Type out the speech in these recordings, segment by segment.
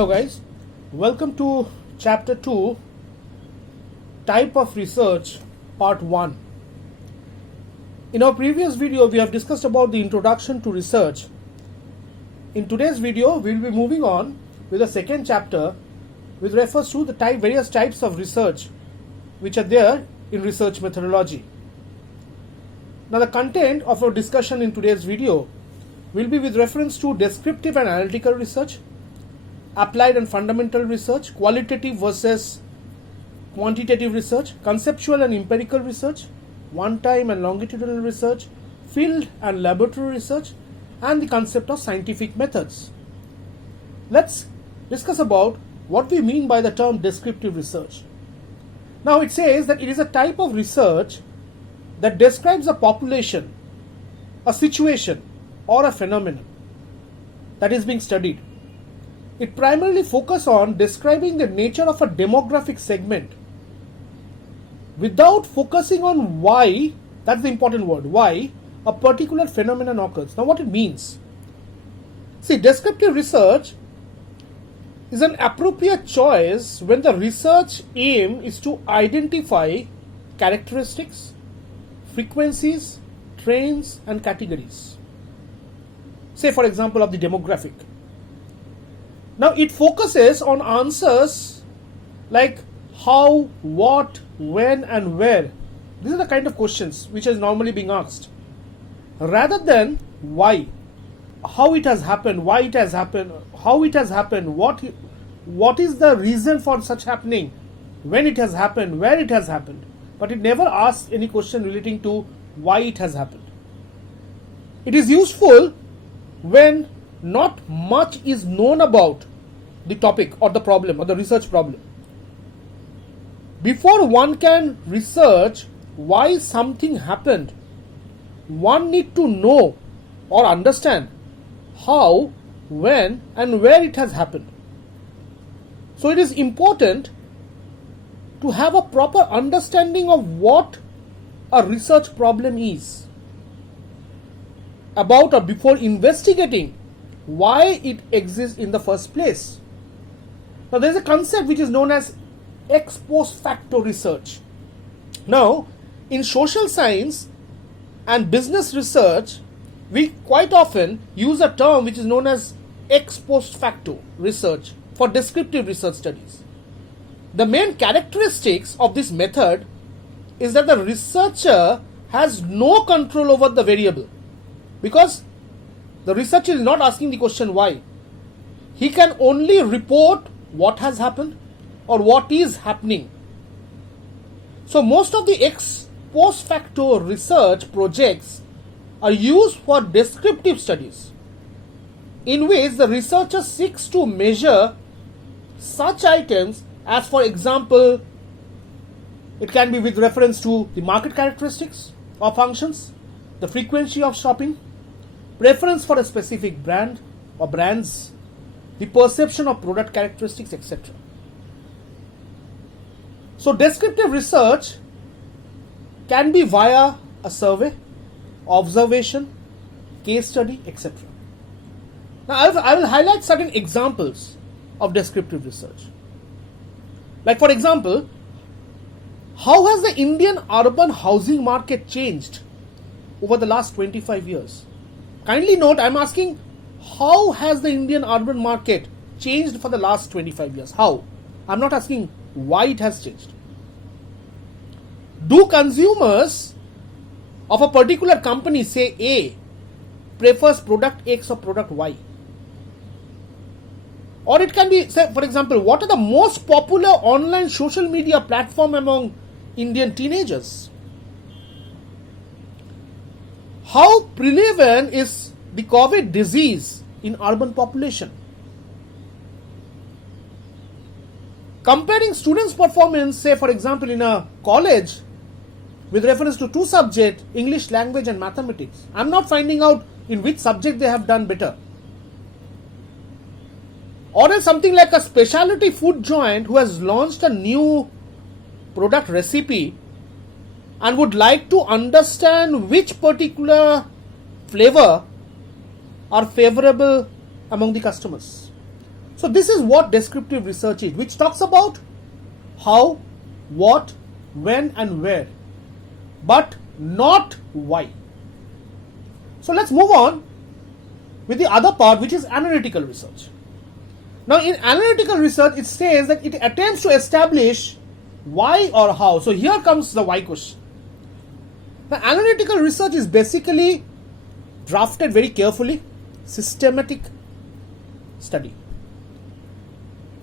Hello guys, welcome to chapter 2, type of research, part 1. In our previous video we have discussed about the introduction to research. In today's video we will be moving on with the second chapter which refers to the various types of research which are there in research methodology. Now the content of our discussion in today's video will be with reference to descriptive and analytical research, applied and fundamental research, qualitative versus quantitative research, conceptual and empirical research, one-time and longitudinal research, field and laboratory research, and the concept of scientific methods. Let's discuss about what we mean by the term descriptive research. Now it says that it is a type of research that describes a population, a situation, or a phenomenon that is being studied. It primarily focuses on describing the nature of a demographic segment without focusing on why, that's the important word, why a particular phenomenon occurs. Now what it means? See, descriptive research is an appropriate choice when the research aim is to identify characteristics, frequencies, trends, and categories. Say for example of the demographic. Now it focuses on answers like how, what, when and where. These are the kind of questions which is normally being asked. Rather than why, how it has happened, why it has happened, how it has happened, what is the reason for such happening, when it has happened, where it has happened. But it never asks any question relating to why it has happened. It is useful when not much is known about the topic or the problem or the research problem. Before one can research why something happened, one need to know or understand how, when and where it has happened. So it is important to have a proper understanding of what a research problem is about or before investigating why it exists in the first place. Now there is a concept which is known as ex post facto research. Now in social science and business research we quite often use a term which is known as ex post facto research for descriptive research studies. The main characteristics of this method is that the researcher has no control over the variable, because the researcher is not asking the question why. He can only report what has happened or what is happening. So most of the ex post facto research projects are used for descriptive studies, in which the researcher seeks to measure such items as, for example, it can be with reference to the market characteristics or functions, the frequency of shopping, preference for a specific brand or brands, the perception of product characteristics, etc. So descriptive research can be via a survey, observation, case study, etc. Now I will highlight certain examples of descriptive research. Like for example, how has the Indian urban housing market changed over the last 25 years? Kindly note, I am asking, how has the Indian urban market changed for the last 25 years? How? I am not asking why it has changed. Do consumers of a particular company, say A, prefers product X or product Y? Or it can be, say for example, what are the most popular online social media platform among Indian teenagers? How prevalent is the COVID disease in urban population? Comparing students' performance, say for example in a college with reference to two subjects, English language and mathematics, I am not finding out in which subject they have done better. Or else something like a specialty food joint who has launched a new product recipe and would like to understand which particular flavor are favorable among the customers. So this is what descriptive research is, which talks about how, what, when and where, but not why. So let's move on with the other part, which is analytical research. Now in analytical research, it says that it attempts to establish why or how. So here comes the why question. Now analytical research is basically drafted very carefully, systematic study.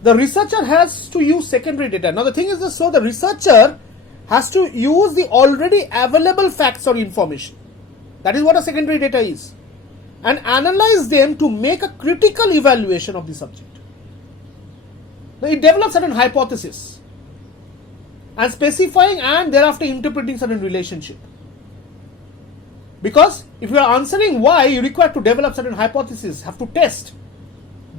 The researcher has to use secondary data. Now the thing is this, so the researcher has to use the already available facts or information. That is what a secondary data is. And analyze them to make a critical evaluation of the subject. Now it develops certain hypothesis and specifying and thereafter interpreting certain relationship. Because if you are answering why, you require to develop certain hypothesis, have to test.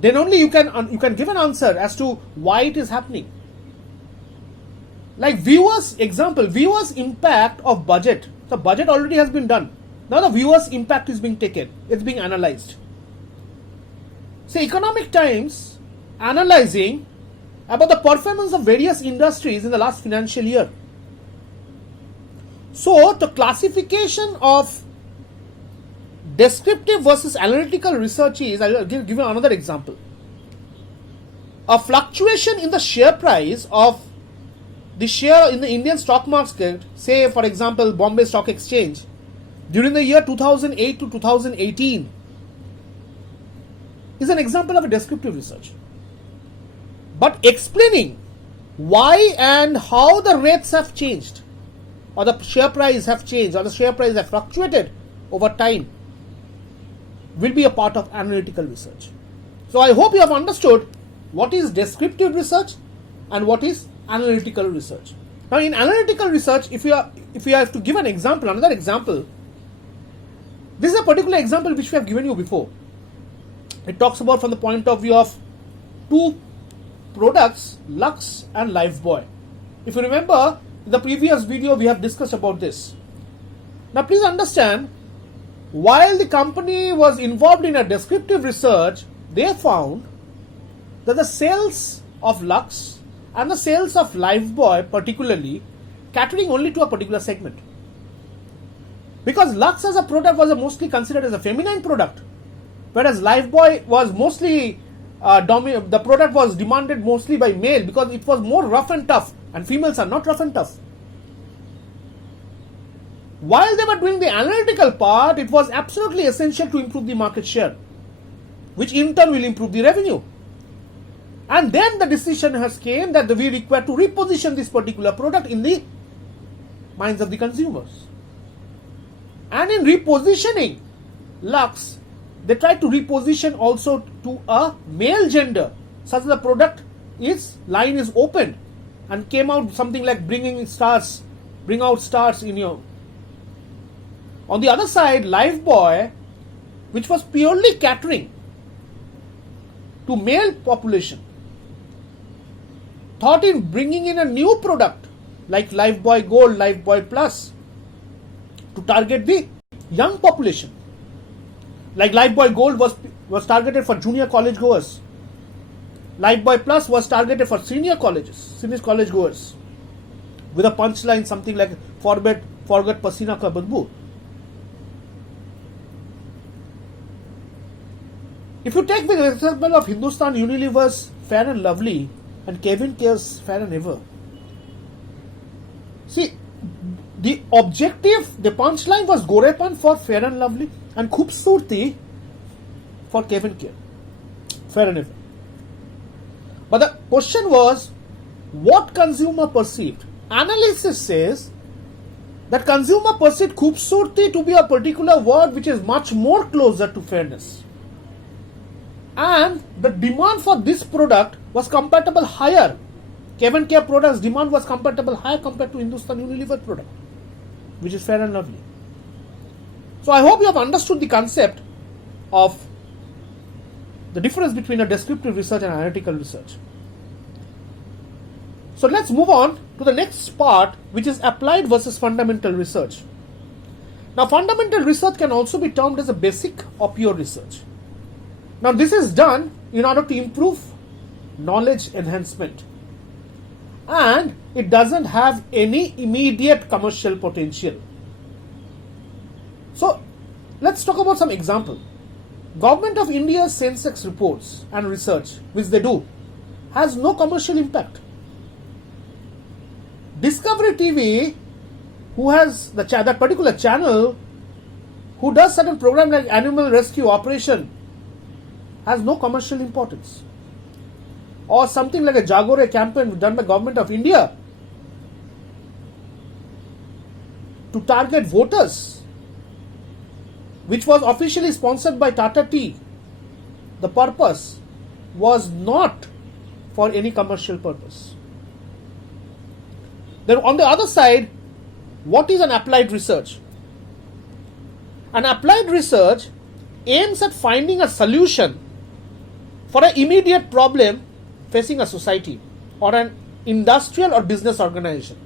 Then only you can give an answer as to why it is happening. Like viewers impact of budget. The budget already has been done. Now the viewers impact is being taken. It's being analyzed. Say Economic Times analyzing about the performance of various industries in the last financial year. So the classification of descriptive versus analytical research is, I will give you another example. A fluctuation in the share price of the share in the Indian stock market, say for example Bombay Stock Exchange, during the year 2008 to 2018 is an example of a descriptive research. But explaining why and how the rates have changed, or the share price have changed, or the share price have fluctuated over time, will be a part of analytical research. So I hope you have understood what is descriptive research and what is analytical research. Now in analytical research, if you have to give an example, another example, this is a particular example which we have given you before. It talks about from the point of view of two products, Lux and Lifebuoy. If you remember, in the previous video we have discussed about this. Now please understand, while the company was involved in a descriptive research, they found that the sales of Lux and the sales of Lifebuoy particularly catering only to a particular segment. Because Lux as a product was mostly considered as a feminine product, whereas Lifebuoy was mostly the product was demanded mostly by male because it was more rough and tough, and females are not rough and tough. While they were doing the analytical part, it was absolutely essential to improve the market share, which in turn will improve the revenue. And then the decision has came that we require to reposition this particular product in the minds of the consumers. And in repositioning Lux, they tried to reposition also to a male gender, such that the product line is opened and came out something like bring out stars in your. On the other side, Lifebuoy, which was purely catering to male population, thought in bringing in a new product like Lifebuoy Gold, Lifebuoy Plus to target the young population. Like Lifebuoy Gold was targeted for junior college goers. Lifebuoy Plus was targeted for senior college goers, with a punchline something like forget pasina ka badbu. If you take the example of Hindustan Unilever's Fair and Lovely and Kevin Care's Fair and Ever, see, the objective, the punchline was Gorepan for Fair and Lovely and Khubsurti for Kevin Care, Fair and Ever. But the question was, what consumer perceived? Analysis says that consumer perceived Khubsurti to be a particular word which is much more closer to fairness. And the demand for this product was compatible higher. Kevin Care products demand was compatible higher compared to Hindustan Unilever product, which is Fair and Lovely. So I hope you have understood the concept of the difference between a descriptive research and analytical research. So let's move on to the next part, which is applied versus fundamental research. Now fundamental research can also be termed as a basic or pure research. Now this is done in order to improve knowledge enhancement, and it doesn't have any immediate commercial potential. So let's talk about some example. Government of India's Sensex reports and research, which they do, has no commercial impact. Discovery TV, who has that particular channel, who does certain program like Animal Rescue Operation, has no commercial importance. Or something like a Jagore campaign done by Government of India to target voters, which was officially sponsored by Tata Tea. The purpose was not for any commercial purpose. Then on the other side, what is an applied research? An applied research aims at finding a solution for an immediate problem facing a society or an industrial or business organization.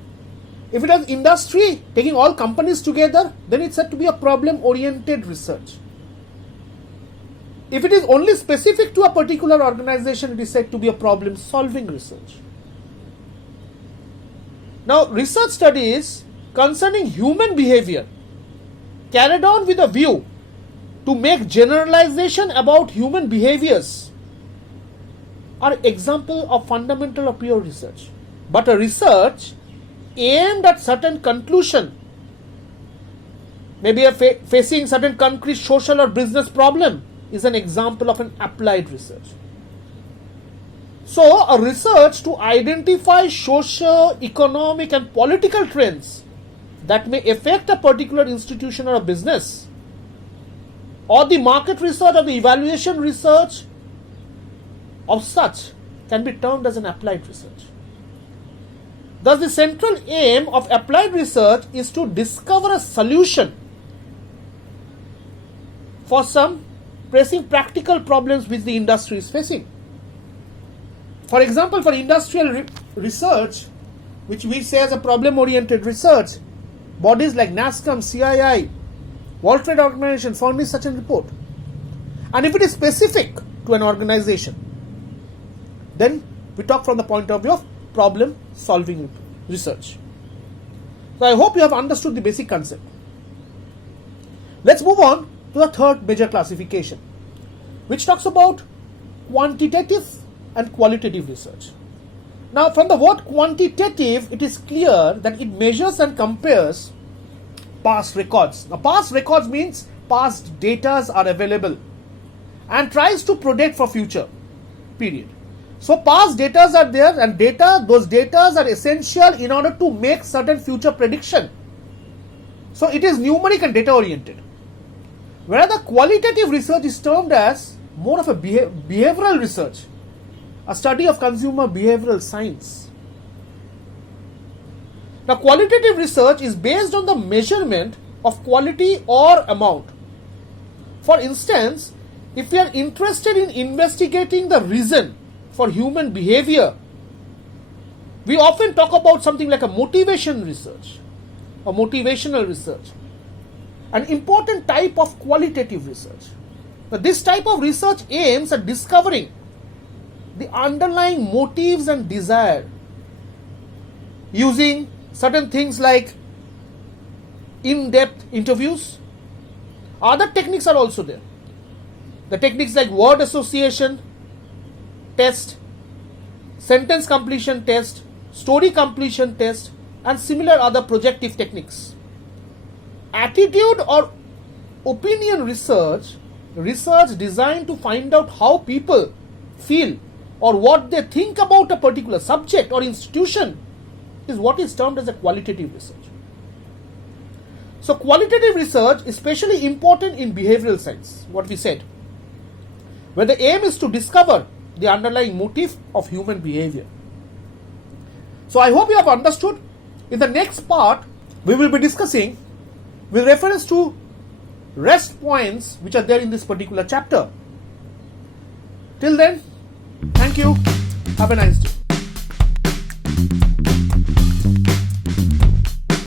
If it is industry taking all companies together, then it's said to be a problem-oriented research. If it is only specific to a particular organization, it is said to be a problem-solving research. Now, research studies concerning human behavior carried on with a view to make generalization about human behaviors are example of fundamental or pure research. But a research aimed at certain conclusion, maybe facing certain concrete social or business problem, is an example of an applied research. So, a research to identify social, economic and political trends that may affect a particular institution or a business, or the market research or the evaluation research of such, can be termed as an applied research. Thus, the central aim of applied research is to discover a solution for some pressing practical problems which the industry is facing. For example, for industrial research, which we say as a problem-oriented research, bodies like NASSCOM, CII, World Trade Organization furnish such a report. And if it is specific to an organization, then we talk from the point of view of problem-solving research. So I hope you have understood the basic concept. Let's move on to the third major classification, which talks about quantitative and qualitative research. Now, from the word quantitative, it is clear that it measures and compares past records. Now, past records means past data are available and tries to predict for future, period. So, past data are there, and those data are essential in order to make certain future prediction. So, it is numeric and data oriented. Whereas the qualitative research is termed as more of a behavioral research, a study of consumer behavioral science. Now, qualitative research is based on the measurement of quality or amount. For instance, if we are interested in investigating the reason for human behavior, we often talk about something like a motivation research or motivational research, an important type of qualitative research. Now, this type of research aims at discovering the underlying motives and desire using certain things like in-depth interviews. Other techniques are also there. The techniques like word association test, sentence completion test, story completion test, and similar other projective techniques. Attitude or opinion research designed to find out how people feel or what they think about a particular subject or institution, is what is termed as a qualitative research. So, qualitative research is especially important in behavioral science, what we said, where the aim is to discover the underlying motive of human behavior. So, I hope you have understood. In the next part, we will be discussing with reference to rest points which are there in this particular chapter. Till then, thank you. Have a nice day.